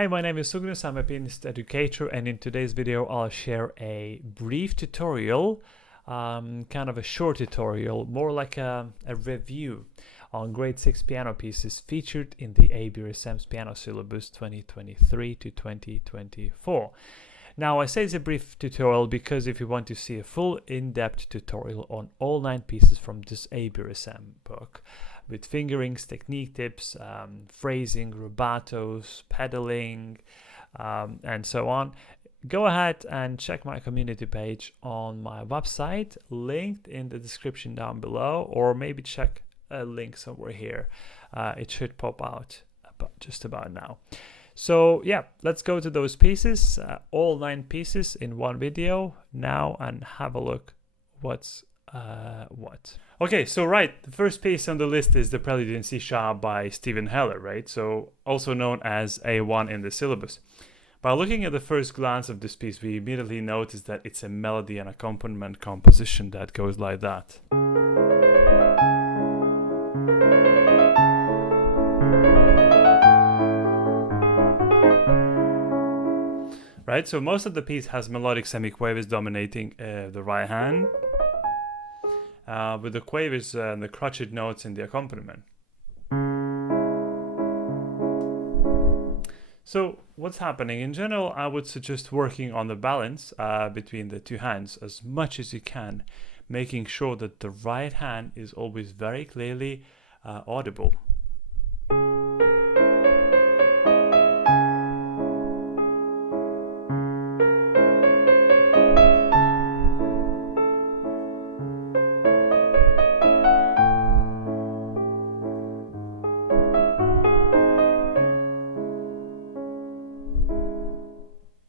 Hi, my name is Ugnius, I'm a pianist educator, and in today's video I'll share a brief tutorial, kind of a short tutorial, more like a review on grade 6 piano pieces featured in the ABRSM's piano syllabus 2023 to 2024. Now, I say it's a brief tutorial because if you want to see a full in-depth tutorial on all 9 pieces from this ABRSM book, with fingerings, technique tips, phrasing, rubatos, pedaling, and so on, go ahead and check my community page on my website, linked in the description down below, or maybe check a link somewhere here. It should pop out just about now. So yeah, let's go to those pieces, all 9 pieces in one video now, and have a look what's what. Okay, so right, the first piece on the list is the Prelude in C Sharp by Steven Heller, right? So also known as A1 in the syllabus. By looking at the first glance of this piece, we immediately notice that it's a melody and accompaniment composition that goes like that. Right, so most of the piece has melodic semiquavers dominating the right hand, with the quavers and the crotchet notes in the accompaniment. So what's happening? In general, I would suggest working on the balance between the two hands as much as you can, making sure that the right hand is always very clearly audible.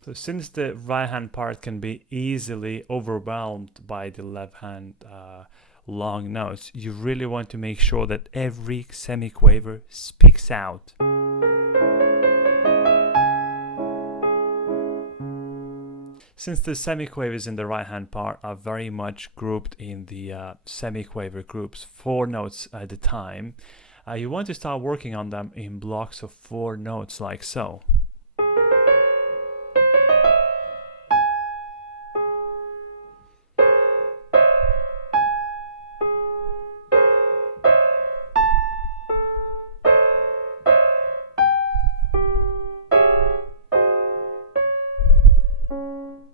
So since the right hand part can be easily overwhelmed by the left hand long notes, you really want to make sure that every semiquaver speaks out. Since the semiquavers in the right hand part are very much grouped in the semiquaver groups, 4 notes at a time, you want to start working on them in blocks of 4 notes like so.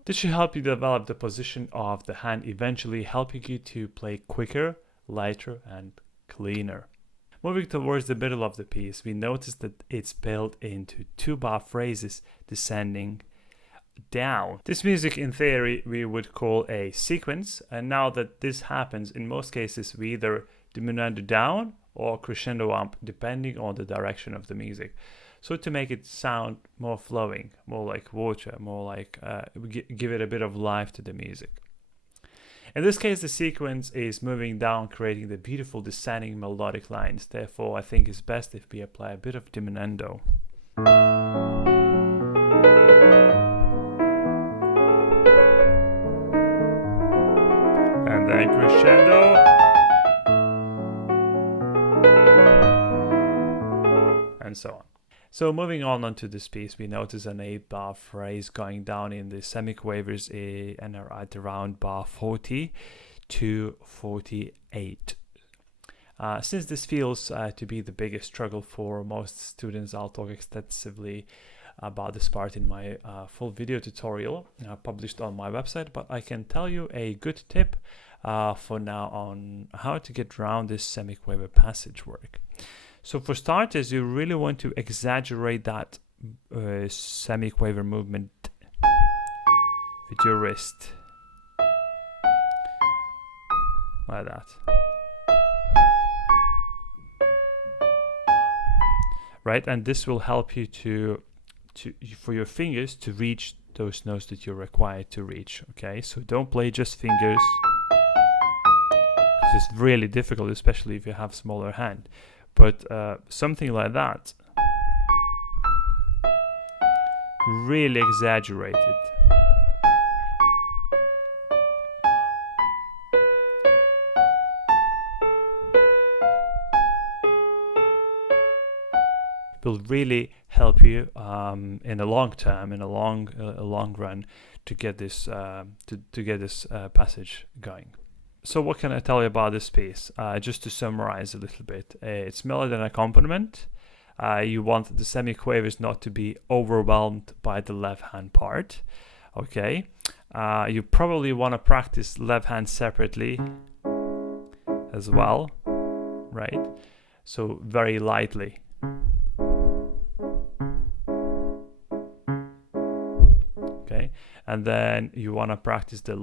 This should help you develop the position of the hand, eventually helping you to play quicker, lighter, and cleaner. Moving towards the middle of the piece, we notice that it's built into 2-bar phrases descending down. This music, in theory, we would call a sequence, and now that this happens, in most cases, we either diminuendo down or crescendo up, depending on the direction of the music. So to make it sound more flowing, more like water, more like give it a bit of life to the music. In this case, the sequence is moving down, creating the beautiful descending melodic lines. Therefore, I think it's best if we apply a bit of diminuendo. And then crescendo. And so on. So moving on onto this piece, we notice an 8-bar phrase going down in the semiquavers and are at around bar 40 to 48. Since this feels to be the biggest struggle for most students, I'll talk extensively about this part in my full video tutorial published on my website, but I can tell you a good tip for now on how to get around this semiquaver passage work. So for starters, you really want to exaggerate that semiquaver movement with your wrist, like that. Right, and this will help you for your fingers to reach those notes that you're required to reach. Okay, so don't play just fingers. This is really difficult, especially if you have smaller hand. But something like that, really exaggerated. will really help you in the long term, in a long run, to get this passage going. So what can I tell you about this piece? Just to summarize a little bit, it's melody and accompaniment. You want the semiquavers not to be overwhelmed by the left hand part. Okay, you probably want to practice left hand separately as well, right? So very lightly. Okay, and then you want to practice the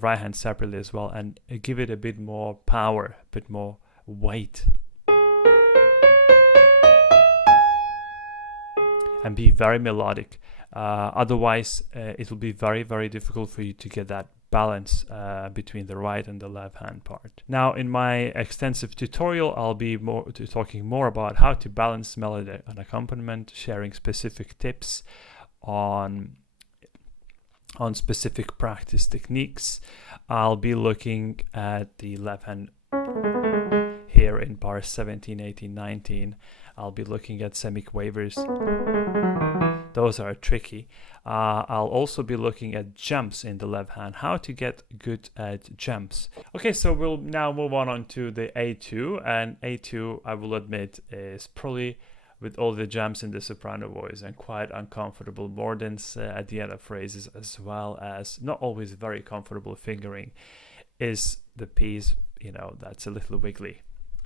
right hand separately as well, and give it a bit more power, a bit more weight, and be very melodic. Otherwise, it will be very, very difficult for you to get that balance between the right and the left hand part. Now, in my extensive tutorial, I'll be talking more about how to balance melody and accompaniment, sharing specific tips on specific practice techniques. I'll be looking at the left hand here in bars 17, 18, 19. I'll be looking at semiquavers. Those are tricky. I'll also be looking at jumps in the left hand, how to get good at jumps. Okay, so we'll now move on to the A2, and A2, I will admit, is probably, with all the jumps in the soprano voice, and quite uncomfortable mordents at the end of phrases, as well as not always very comfortable fingering, is the piece, that's a little wiggly,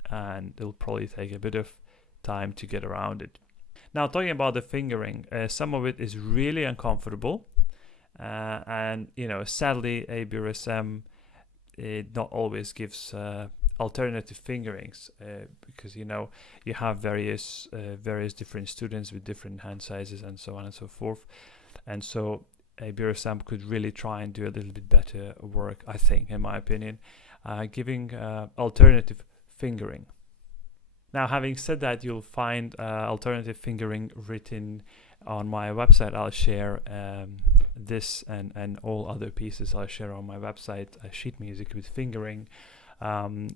and it'll probably take a bit of time to get around it. Now, talking about the fingering, some of it is really uncomfortable, and sadly, ABRSM it not always gives alternative fingerings because you have various different students with different hand sizes and so on and so forth, and so ABRSM could really try and do a little bit better work, I think, in my opinion, giving alternative fingering. Now, having said that, you'll find alternative fingering written on my website. I'll share this and all other pieces I'll share on my website, sheet music with fingering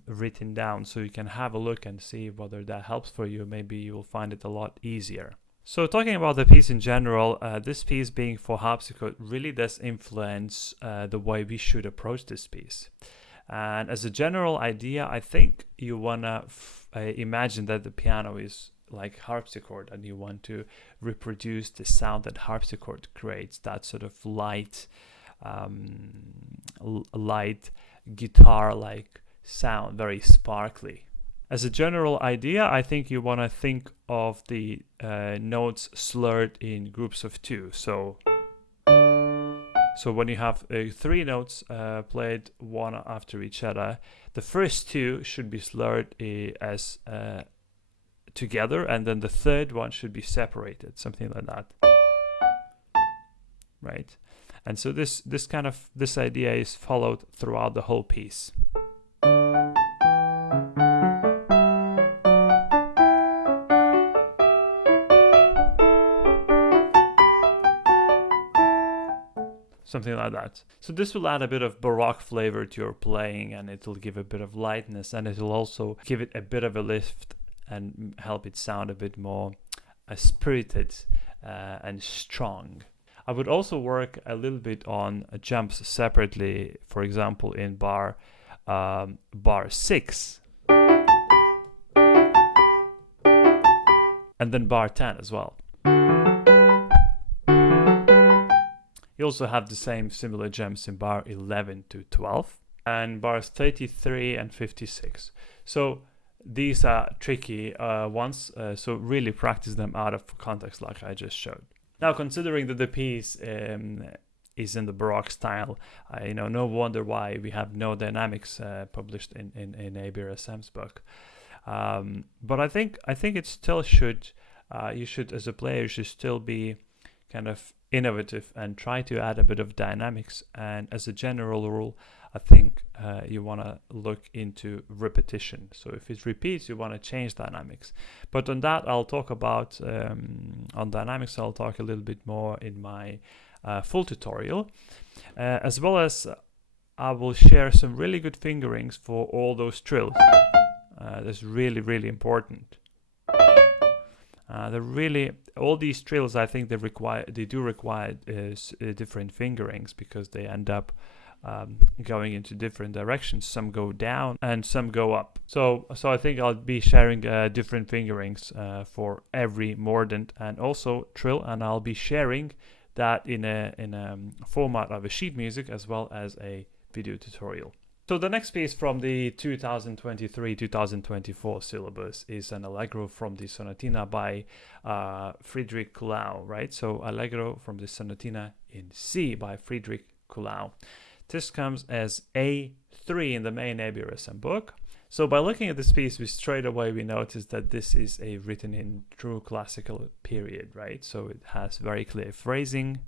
written down, so you can have a look and see whether that helps for you. Maybe you will find it a lot easier. So talking about the piece in general, this piece being for harpsichord really does influence the way we should approach this piece. And as a general idea, I think you want to imagine that the piano is like harpsichord, and you want to reproduce the sound that harpsichord creates, that sort of light guitar-like sound, very sparkly. As a general idea, I think you want to think of the notes slurred in groups of two. So when you have 3 notes played one after each other, the first 2 should be slurred as together, and then the third one should be separated, something like that, right? And so this idea is followed throughout the whole piece. Something like that. So this will add a bit of baroque flavor to your playing, and it will give a bit of lightness, and it will also give it a bit of a lift and help it sound a bit more spirited and strong. I would also work a little bit on jumps separately, for example in bar 6 and then bar 10 as well. You also have the similar jumps in bar 11 to 12 and bars 33 and 56. So these are tricky ones, so really practice them out of context like I just showed. Now, considering that the piece is in the Baroque style, no wonder why we have no dynamics published in ABRSM's book. But I think it still should, you should, as a player, you should still be kind of innovative and try to add a bit of dynamics. And as a general rule, I think you want to look into repetition. So if it repeats, you want to change dynamics. But on that, I'll talk about, on dynamics, I'll talk a little bit more in my full tutorial. As well as I will share some really good fingerings for all those trills. That's really, really important. All these trills, I think they do require different fingerings, because they end up going into different directions. Some go down and some go up. So I think I'll be sharing different fingerings for every mordant and also trill, and I'll be sharing that in a format of a sheet music as well as a video tutorial. So the next piece from the 2023-2024 syllabus is an Allegro from the Sonatina by Friedrich Kuhlau, right? So Allegro from the Sonatina in C by Friedrich Kuhlau. This comes as A3 in the main ABRSM book. So by looking at this piece, straight away we notice that this is written in true classical period, right? So it has very clear phrasing.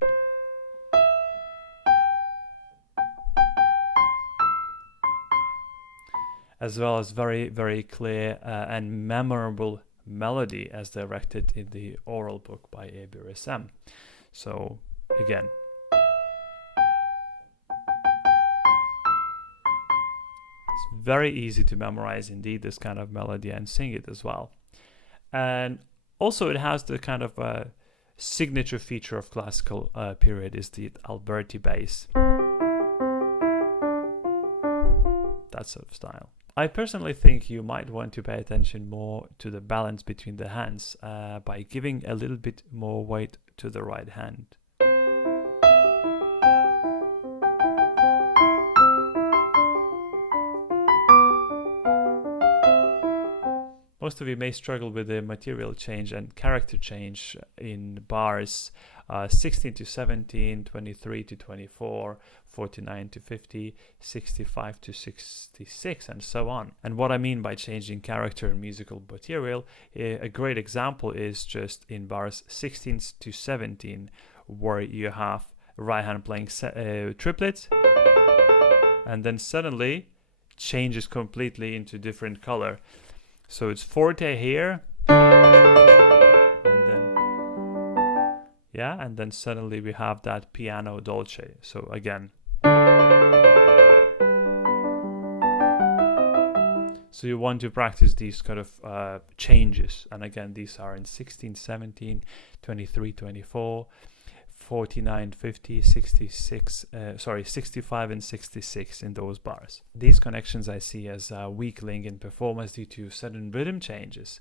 As well as very, very clear and memorable melody as directed in the oral book by ABRSM. So again, it's very easy to memorize indeed this kind of melody and sing it as well. And also it has the kind of signature feature of classical period is the Alberti bass. That sort of style. I personally think you might want to pay attention more to the balance between the hands by giving a little bit more weight to the right hand. Most of you may struggle with the material change and character change in bars 16 to 17, 23 to 24, 49 to 50, 65 to 66, and so on. And what I mean by changing character and musical material, a great example is just in bars 16 to 17, where you have right hand playing triplets, and then suddenly changes completely into different color. So it's forte here, and then suddenly we have that piano dolce. So again, so you want to practice these kind of changes, and again these are in 16, 17, 23, 24, 49, 50, 66, 65 and 66 in those bars. These connections I see as a weak link in performance due to sudden rhythm changes,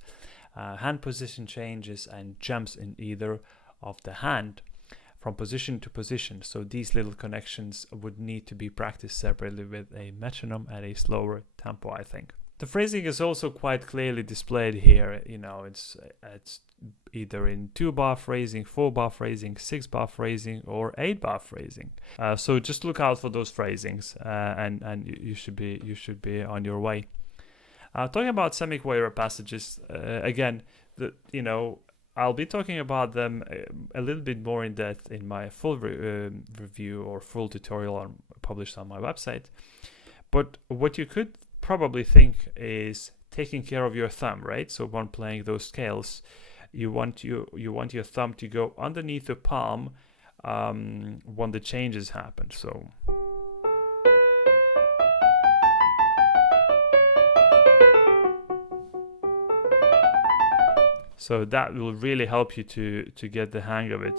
hand position changes, and jumps in either of the hand from position to position. So these little connections would need to be practiced separately with a metronome at a slower tempo, I think. The phrasing is also quite clearly displayed here. You know, it's either in 2-bar phrasing, 4-bar phrasing, 6-bar phrasing, or 8-bar phrasing. So just look out for those phrasings, and you should be on your way. Talking about semiquaver passages, again, I'll be talking about them a little bit more in depth in my full review or full tutorial published on my website. But what you could probably think is taking care of your thumb, right? So when playing those scales, you want your thumb to go underneath the palm when the changes happen. So that will really help you to get the hang of it.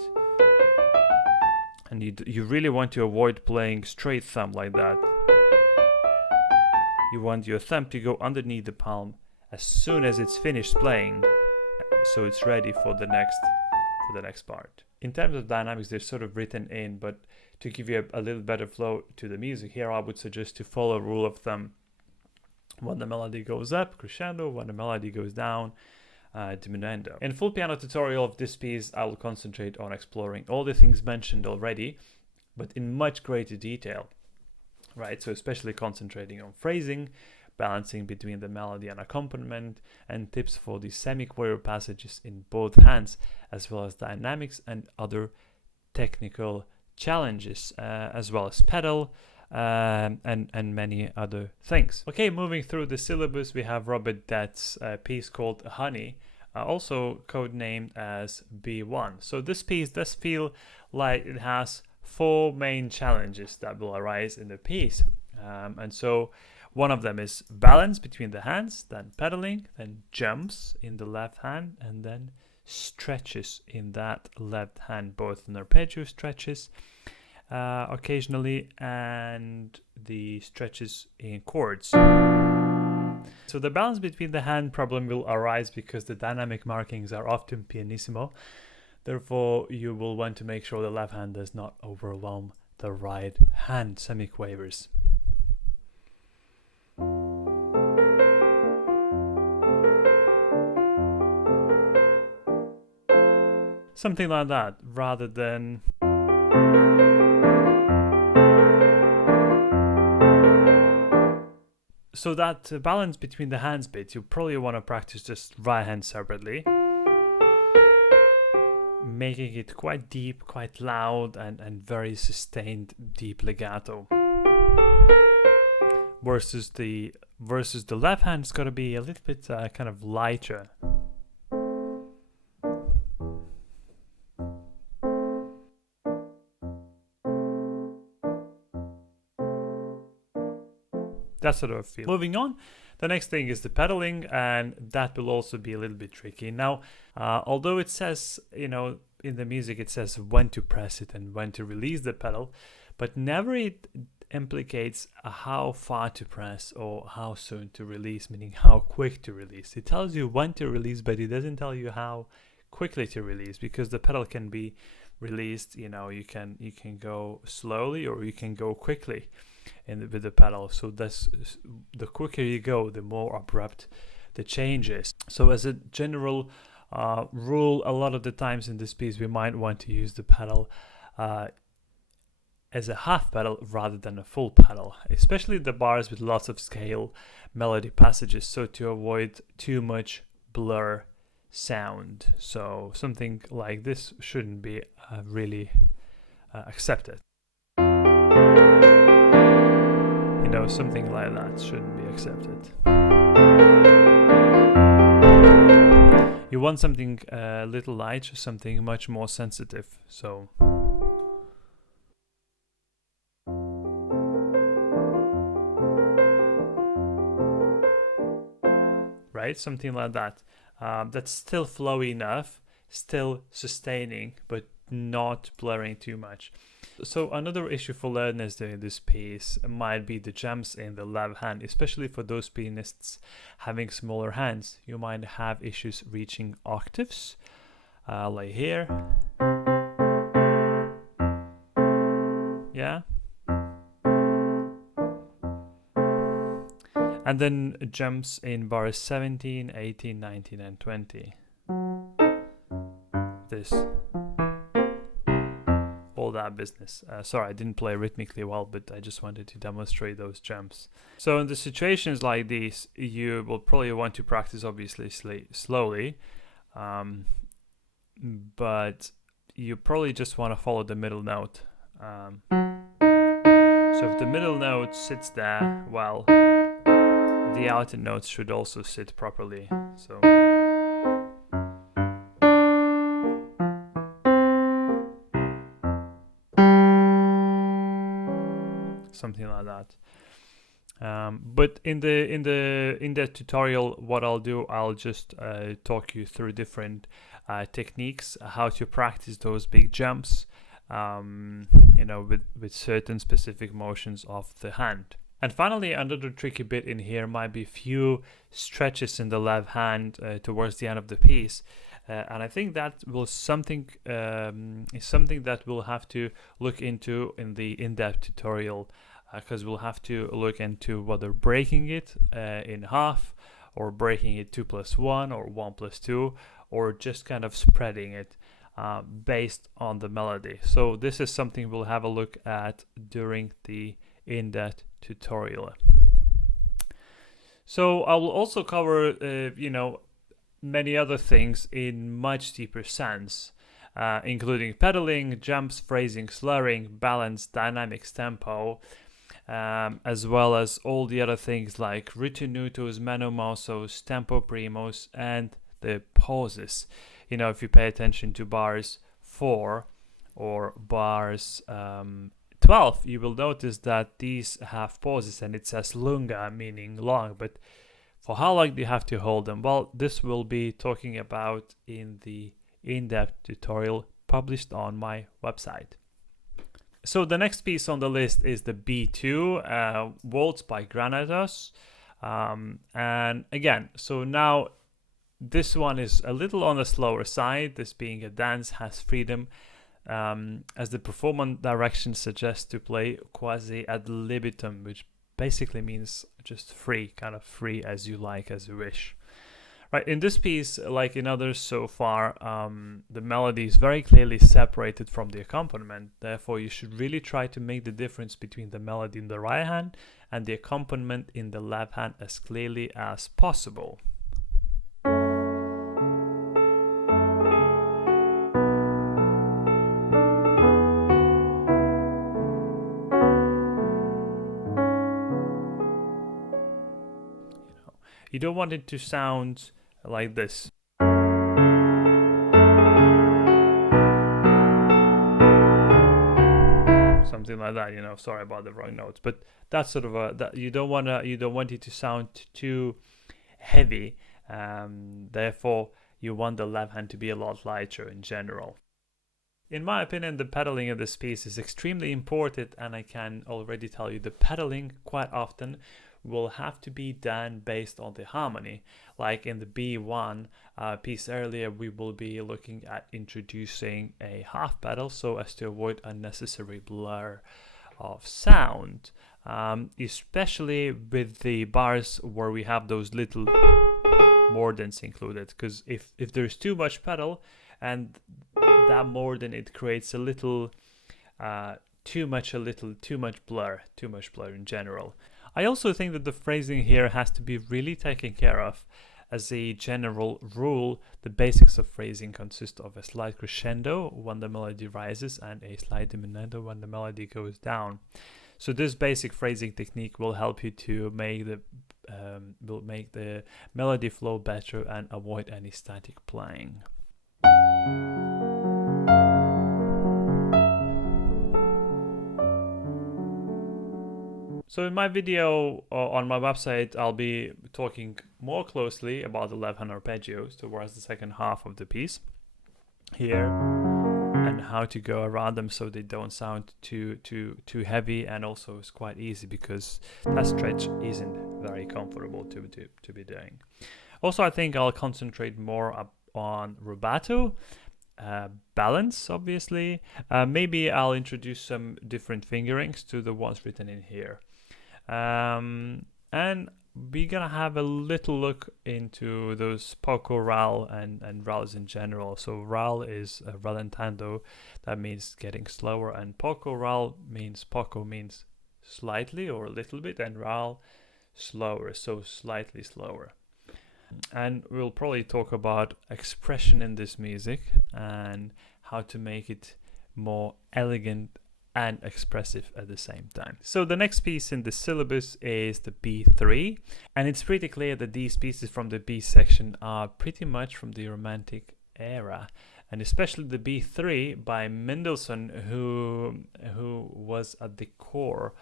And you really want to avoid playing straight thumb like that. You want your thumb to go underneath the palm as soon as it's finished playing, so it's ready for the next part. In terms of dynamics, they're sort of written in, but to give you a little better flow to the music, here I would suggest to follow rule of thumb. When the melody goes up, crescendo. When the melody goes down, diminuendo. In full piano tutorial of this piece, I will concentrate on exploring all the things mentioned already, but in much greater detail. Right, so especially concentrating on phrasing, balancing between the melody and accompaniment, and tips for the semiquaver passages in both hands, as well as dynamics and other technical challenges, as well as pedal and many other things. Okay, moving through the syllabus, we have Robert Dett's piece called Honey, also codenamed as B1. So this piece does feel like it has 4 main challenges that will arise in the piece, and so one of them is balance between the hands, then pedaling, then jumps in the left hand, and then stretches in that left hand, both an arpeggio stretches occasionally and the stretches in chords. So the balance between the hand problem will arise because the dynamic markings are often pianissimo. Therefore, you will want to make sure the left hand does not overwhelm the right hand semiquavers. Something like that, rather than so that balance between the hands bit, you probably want to practice just right hand separately, making it quite deep, quite loud, and very sustained deep legato. Versus the left hand, it's got to be a little bit kind of lighter. That sort of feel. Moving on, the next thing is the pedaling, and that will also be a little bit tricky. Now, although it says, in the music, it says when to press it and when to release the pedal, but never it implicates how far to press or how soon to release, meaning how quick to release. It tells you when to release, but it doesn't tell you how quickly to release, because the pedal can be released, you can go slowly or you can go quickly with the pedal. So that's, the quicker you go, the more abrupt the change is. So as a general rule, a lot of the times in this piece we might want to use the pedal as a half pedal rather than a full pedal, especially the bars with lots of scale melody passages, so to avoid too much blur sound. So something like this shouldn't be really accepted. Something like that shouldn't be accepted. You want something a little light, something much more sensitive. So right, something like that. That's still flowy enough, still sustaining, but not blurring too much. So another issue for learners doing this piece might be the jumps in the left hand, especially for those pianists having smaller hands. You might have issues reaching octaves, like here. Yeah. And then jumps in bars 17, 18, 19, and 20. This. All that business. Sorry, I didn't play rhythmically well, but I just wanted to demonstrate those jumps. So in the situations like these, you will probably want to practice obviously slowly, but you probably just want to follow the middle note. So if the middle note sits there, well, the outer notes should also sit properly. So something like that. But in the tutorial, what I'll do, I'll just talk you through different techniques, how to practice those big jumps, with certain specific motions of the hand. And finally, another tricky bit in here might be few stretches in the left hand towards the end of the piece. And I think that is something that we'll have to look into in the in-depth tutorial, because we'll have to look into whether breaking it in half, or breaking it 2 + 1 or 1 + 2, or just kind of spreading it based on the melody. So this is something we'll have a look at during the in-depth tutorial. So I will also cover many other things in much deeper sense, including pedaling, jumps, phrasing, slurring, balance, dynamics, tempo, as well as all the other things like ritenutos, meno mossos, tempo primos, and the pauses. If you pay attention to bars 4 or bars 12, you will notice that these have pauses, and it says lunga, meaning long, but For how long do you have to hold them? Well, this will be talking about in the in-depth tutorial published on my website. So the next piece on the list is the B2 Waltz by Granados. And again, so now this one is a little on the slower side. This being a dance has freedom, as the performance direction suggests to play quasi ad libitum, which basically means just free, kind of free as you like, as you wish. Right, in this piece, like in others so far, the melody is very clearly separated from the accompaniment. Therefore, you should really try to make the difference between the melody in the right hand and the accompaniment in the left hand as clearly as possible. You don't want it to sound like this. Something like that, sorry about the wrong notes, but that's sort of that you don't want it to sound too heavy. Therefore, you want the left hand to be a lot lighter in general. In my opinion, the pedaling of this piece is extremely important, and I can already tell you the pedaling quite often will have to be done based on the harmony. Like in the B1 piece earlier, we will be looking at introducing a half pedal so as to avoid unnecessary blur of sound, especially with the bars where we have those little mordents included, because if there's too much pedal and that mordent, it creates a little too much blur in general. I also think that the phrasing here has to be really taken care of. As a general rule, the basics of phrasing consist of a slight crescendo when the melody rises and a slight diminuendo when the melody goes down. So this basic phrasing technique will help you to make the melody flow better and avoid any static playing. So in my video on my website, I'll be talking more closely about the left hand arpeggios towards the second half of the piece here, and how to go around them so they don't sound too heavy, and also it's quite easy because that stretch isn't very comfortable to be doing. Also, I think I'll concentrate more on rubato, balance, obviously. Maybe I'll introduce some different fingerings to the ones written in here. And we're gonna have a little look into those poco ral and rals in general. So ral is rallentando, that means getting slower, and poco means slightly or a little bit, and ral slower, so slightly slower. And we'll probably talk about expression in this music and how to make it more elegant and expressive at the same time. So the next piece in the syllabus is the B3, and it's pretty clear that these pieces from the B section are pretty much from the Romantic era, and especially the B3 by Mendelssohn, who was at the core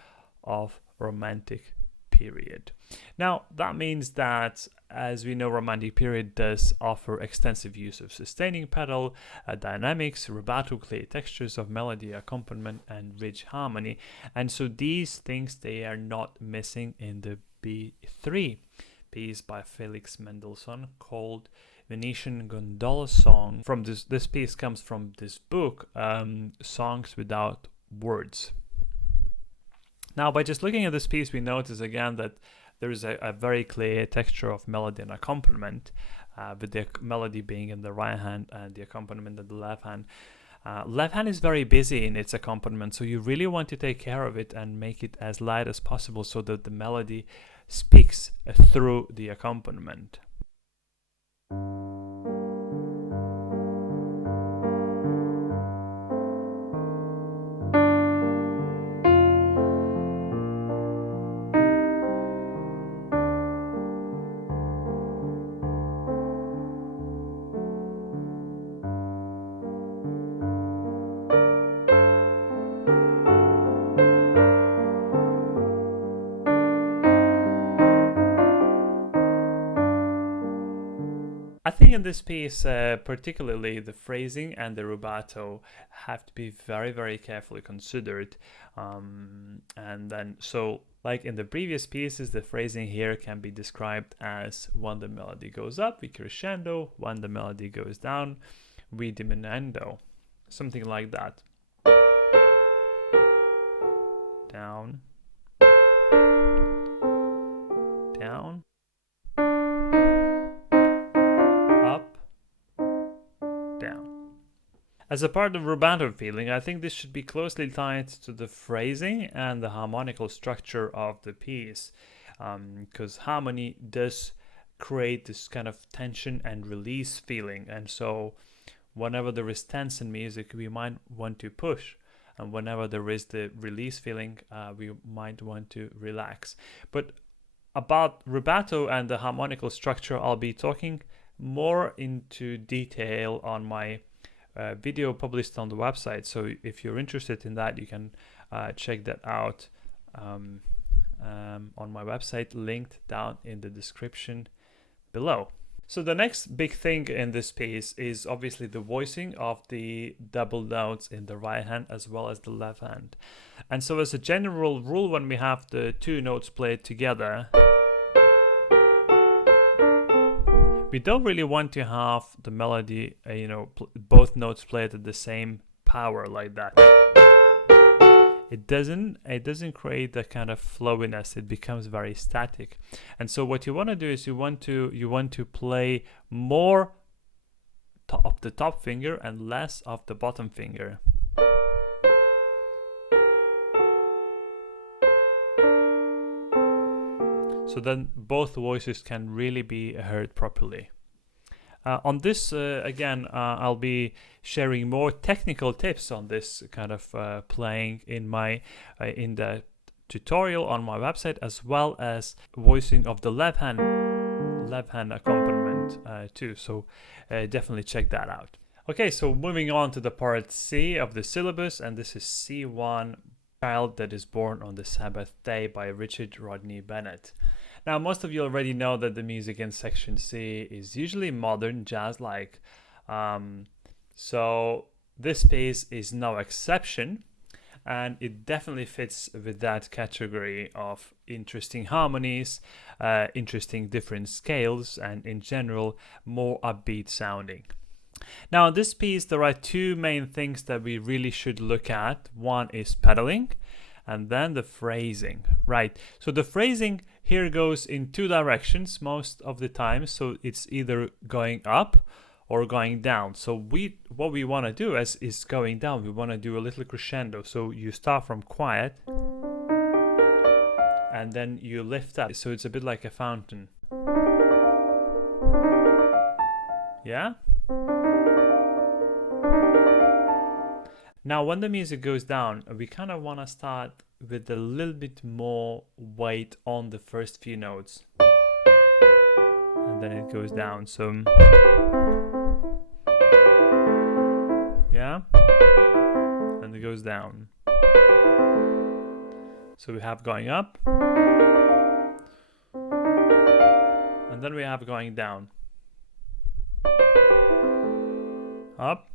of Romantic period. Now that means that, as we know, Romantic period does offer extensive use of sustaining pedal, dynamics, rubato, clear textures of melody, accompaniment, and rich harmony. And so these things, they are not missing in the B3 piece by Felix Mendelssohn called Venetian Gondola Song. From this piece comes from this book, Songs Without Words. Now, by just looking at this piece, we notice again that there is a very clear texture of melody and accompaniment, with the melody being in the right hand and the accompaniment in the left hand. Left hand is very busy in its accompaniment, so you really want to take care of it and make it as light as possible so that the melody speaks through the accompaniment. I think in this piece, particularly the phrasing and the rubato have to be very, very carefully considered. And then, so like in the previous pieces, the phrasing here can be described as when the melody goes up, we crescendo, when the melody goes down, we diminuendo, something like that. Down, down, up, down. As a part of rubato feeling, I think this should be closely tied to the phrasing and the harmonical structure of the piece, because harmony does create this kind of tension and release feeling, and so whenever there is tense in music, we might want to push, and whenever there is the release feeling, we might want to relax. But about rubato and the harmonical structure, I'll be talking more into detail on my video published on the website. So if you're interested in that, you can check that out on my website, linked down in the description below. So the next big thing in this piece is obviously the voicing of the double notes in the right hand as well as the left hand. And so as a general rule, when we have the two notes played together, we don't really want to have the melody, both notes played at the same power like that. It doesn't create that kind of flowiness. It becomes very static. And so what you want to do is you want to play more of the top finger and less of the bottom finger. So then both voices can really be heard properly. On this, again, I'll be sharing more technical tips on this kind of playing in the tutorial on my website, as well as voicing of the left hand accompaniment too. So definitely check that out. Okay, so moving on to the part C of the syllabus, and this is C1, Child That Is Born on the Sabbath Day by Richard Rodney Bennett. Now, most of you already know that the music in section C is usually modern, jazz-like. So this piece is no exception, and it definitely fits with that category of interesting harmonies, interesting different scales, and in general, more upbeat sounding. Now, in this piece, there are two main things that we really should look at. One is pedaling, and then the phrasing, right? So the phrasing here goes in two directions most of the time. So it's either going up or going down. So what we want to do is going down. We want to do a little crescendo. So you start from quiet and then you lift up. So it's a bit like a fountain. Yeah? Now, when the music goes down, we kind of want to start with a little bit more weight on the first few notes. And then it goes down. So, yeah. And it goes down. So we have going up. And then we have going down. Up.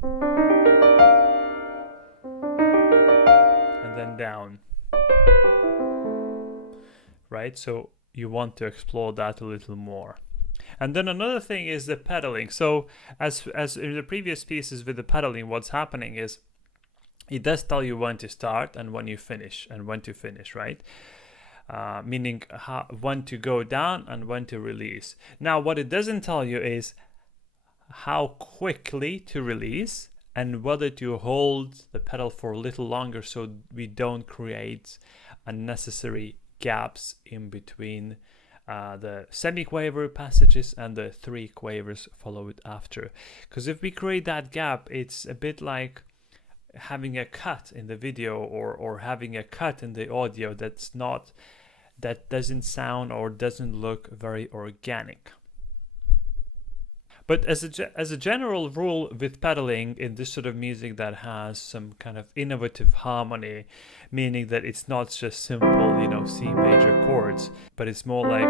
And then down. Right? So you want to explore that a little more. And then another thing is the pedaling. So as in the previous pieces with the pedaling, what's happening is it does tell you when to start and when you finish and when to finish, right? Meaning when to go down and when to release. Now, what it doesn't tell you is how quickly to release and whether to hold the pedal for a little longer so we don't create unnecessary gaps in between the semi-quaver passages and the three quavers followed after. Because if we create that gap, it's a bit like having a cut in the video or having a cut in the audio that doesn't sound or doesn't look very organic. But as a general rule with pedaling in this sort of music that has some kind of innovative harmony, meaning that it's not just simple, C major chords, but it's more like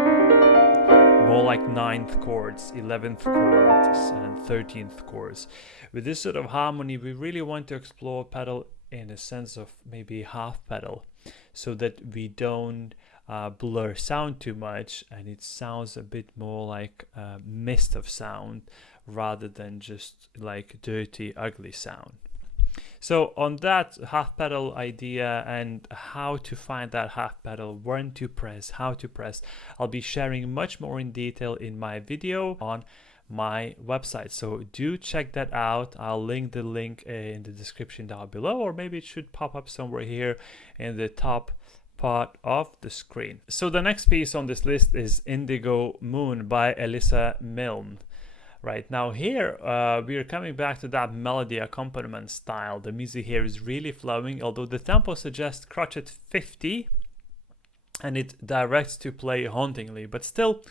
more like 9th chords, 11th chords, and 13th chords. With this sort of harmony, we really want to explore pedal in a sense of maybe half pedal, so that we don't blur sound too much and it sounds a bit more like a mist of sound rather than just like dirty, ugly sound. So on that half pedal idea and how to find that half pedal, when to press, how to press, I'll be sharing much more in detail in my video on my website. So do check that out. I'll link the link in the description down below, or maybe it should pop up somewhere here in the top part of the screen. So the next piece on this list is Indigo Moon by Elisa Milne. Right now here we are coming back to that melody accompaniment style. The music here is really flowing, although the tempo suggests crotchet 50 and it directs to play hauntingly, but still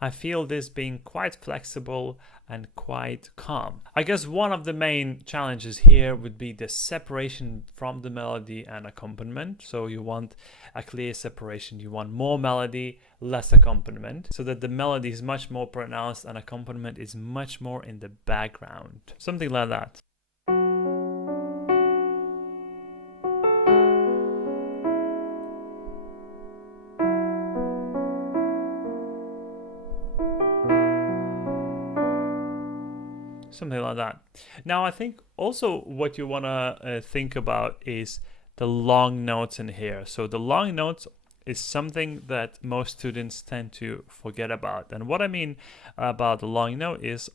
I feel this being quite flexible and quite calm. I guess one of the main challenges here would be the separation from the melody and accompaniment. So you want a clear separation, you want more melody, less accompaniment, so that the melody is much more pronounced and accompaniment is much more in the background. Something like that. Something like that. Now I think also what you want to think about is the long notes in here. So the long notes is something that most students tend to forget about. And what I mean about the long note is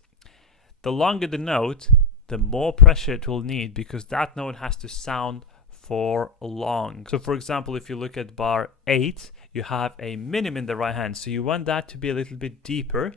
the longer the note, the more pressure it will need, because that note has to sound for long. So for example, if you look at bar 8, you have a minim in the right hand. So you want that to be a little bit deeper,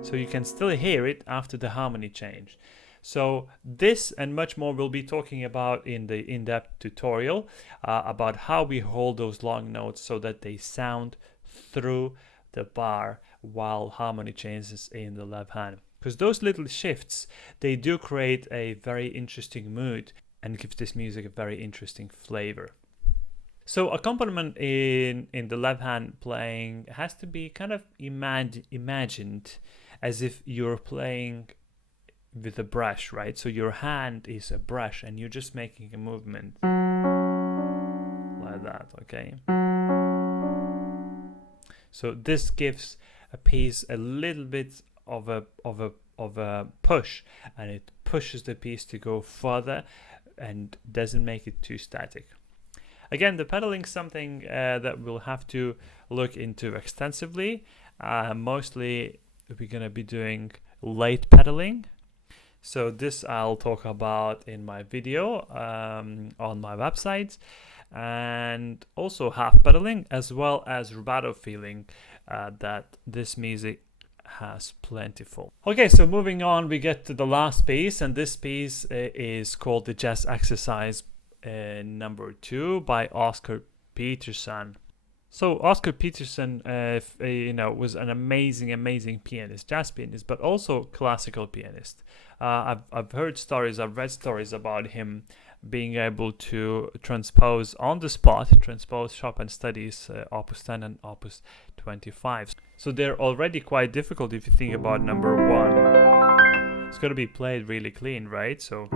so you can still hear it after the harmony change. So this and much more we'll be talking about in the in-depth tutorial about how we hold those long notes so that they sound through the bar while harmony changes in the left hand. Because those little shifts, they do create a very interesting mood and gives this music a very interesting flavor. So accompaniment in the left hand playing has to be kind of imagined as if you're playing with a brush, right? So your hand is a brush and you're just making a movement like that, okay? So this gives a piece a little bit of a push, and it pushes the piece to go further and doesn't make it too static. Again, the pedaling is something that we'll have to look into extensively. Mostly we're going to be doing late pedaling. So this I'll talk about in my video on my website, and also half pedaling as well as rubato feeling that this music has plentiful. Okay, so moving on, we get to the last piece, and this piece is called the Jazz Exercise number 2 by Oscar Peterson. So Oscar Peterson, was an amazing pianist, jazz pianist, but also classical pianist. I've heard stories, I've read stories about him being able to transpose on the spot, Chopin studies, Opus 10 and Opus 25. So they're already quite difficult if you think about number 1. It's got to be played really clean, right? So,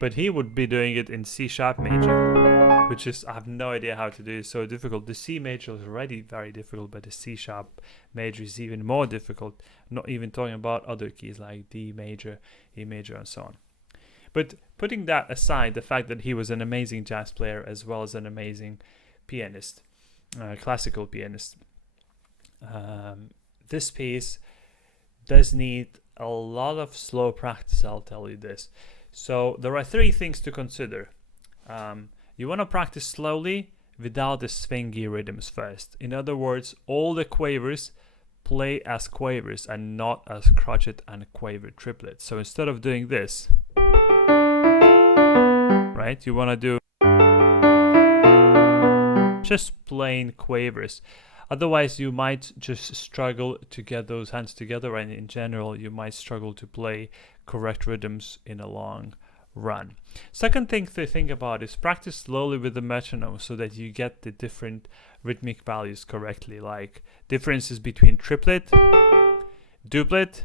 but he would be doing it in C sharp major, which is, I have no idea how to do it. So difficult. The C major is already very difficult, but the C sharp major is even more difficult. Not even talking about other keys like D major, E major, and so on. But putting that aside, the fact that he was an amazing jazz player as well as an amazing pianist, classical pianist, this piece does need a lot of slow practice, I'll tell you this. So there are 3 things to consider. You want to practice slowly without the swingy rhythms first. In other words, all the quavers play as quavers and not as crotchet and quaver triplets. So instead of doing this, right, you want to do just plain quavers. Otherwise, you might just struggle to get those hands together, and in general, you might struggle to play correct rhythms in a long run. Second thing to think about is practice slowly with the metronome so that you get the different rhythmic values correctly, like differences between triplet, duplet,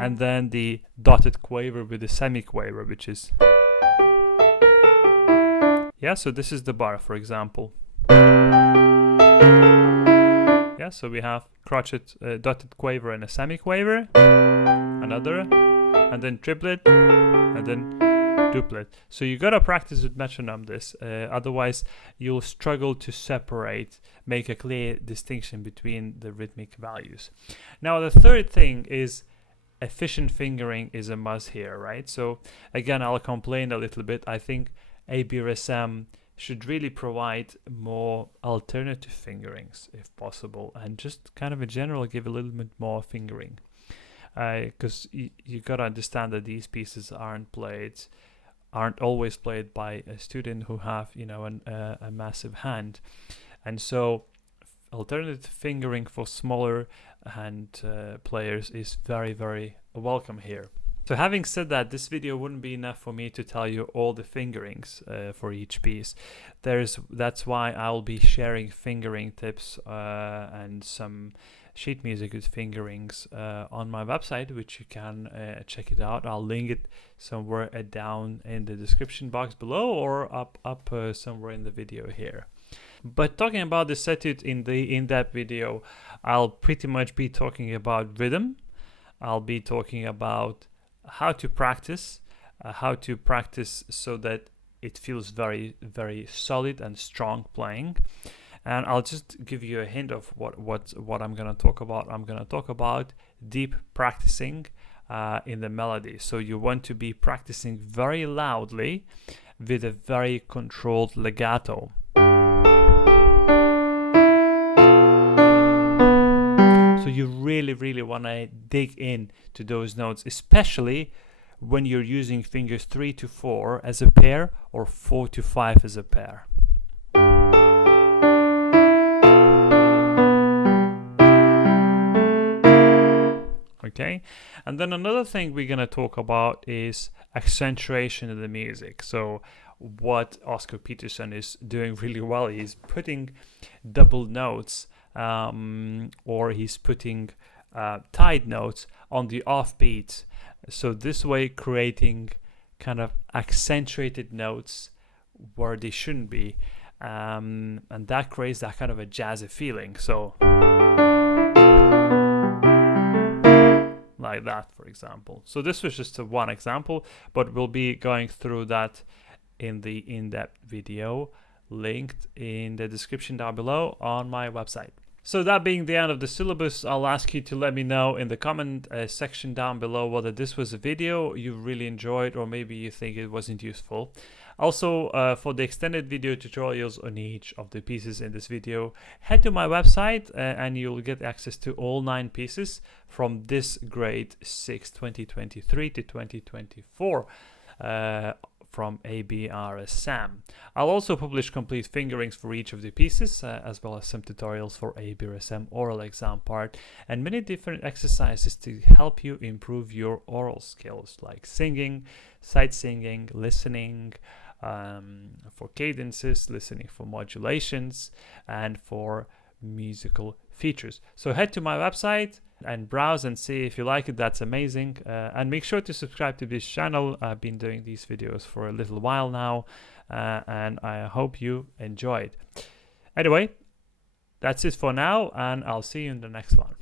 and then the dotted quaver with the semiquaver, which is, yeah, so this is the bar, for example. Yeah, so we have crotchet, dotted quaver and a semiquaver, another, and then triplet, and then duplet. So you gotta practice with metronome this, otherwise you'll struggle to separate, make a clear distinction between the rhythmic values. Now the third thing is efficient fingering is a must here, right? So again, I'll complain a little bit. I think ABRSM should really provide more alternative fingerings if possible, and just kind of in general give a little bit more fingering, because you gotta understand that these pieces aren't always played by a student who have, you know, a massive hand, and so alternative fingering for smaller hand players is very, very welcome here. So having said that, this video wouldn't be enough for me to tell you all the fingerings for each piece. That's why I'll be sharing fingering tips and some sheet music with fingerings on my website, which you can check it out. I'll link it somewhere down in the description box below, or up somewhere in the video here. But talking about the etude in the in-depth video, I'll pretty much be talking about rhythm. I'll be talking about how to practice so that it feels very, very solid and strong playing. And I'll just give you a hint of what I'm going to talk about. I'm going to talk about deep practicing in the melody. So you want to be practicing very loudly with a very controlled legato. So you really, really want to dig in to those notes, especially when you're using fingers 3 to 4 as a pair or 4 to 5 as a pair. Okay, and then another thing we're going to talk about is accentuation in the music. So what Oscar Peterson is doing really well is putting double notes, or he's putting tied notes on the offbeat. So this way creating kind of accentuated notes where they shouldn't be, and that creates that kind of a jazzy feeling. So like that, for example. So this was just one example, but we'll be going through that in the in-depth video linked in the description down below on my website. So that being the end of the syllabus, I'll ask you to let me know in the comment section down below whether this was a video you really enjoyed or maybe you think it wasn't useful. Also, for the extended video tutorials on each of the pieces in this video, head to my website and you'll get access to all 9 pieces from this grade 6 2023 to 2024. From ABRSM. I'll also publish complete fingerings for each of the pieces, as well as some tutorials for ABRSM oral exam part, and many different exercises to help you improve your oral skills, like singing, sight singing, listening, for cadences, listening for modulations, and for musical features. So head to my website and browse and see if you like it. That's amazing, and make sure to subscribe to this channel. I've been doing these videos for a little while now, and I hope you enjoyed. Anyway, that's it for now, and I'll see you in the next one.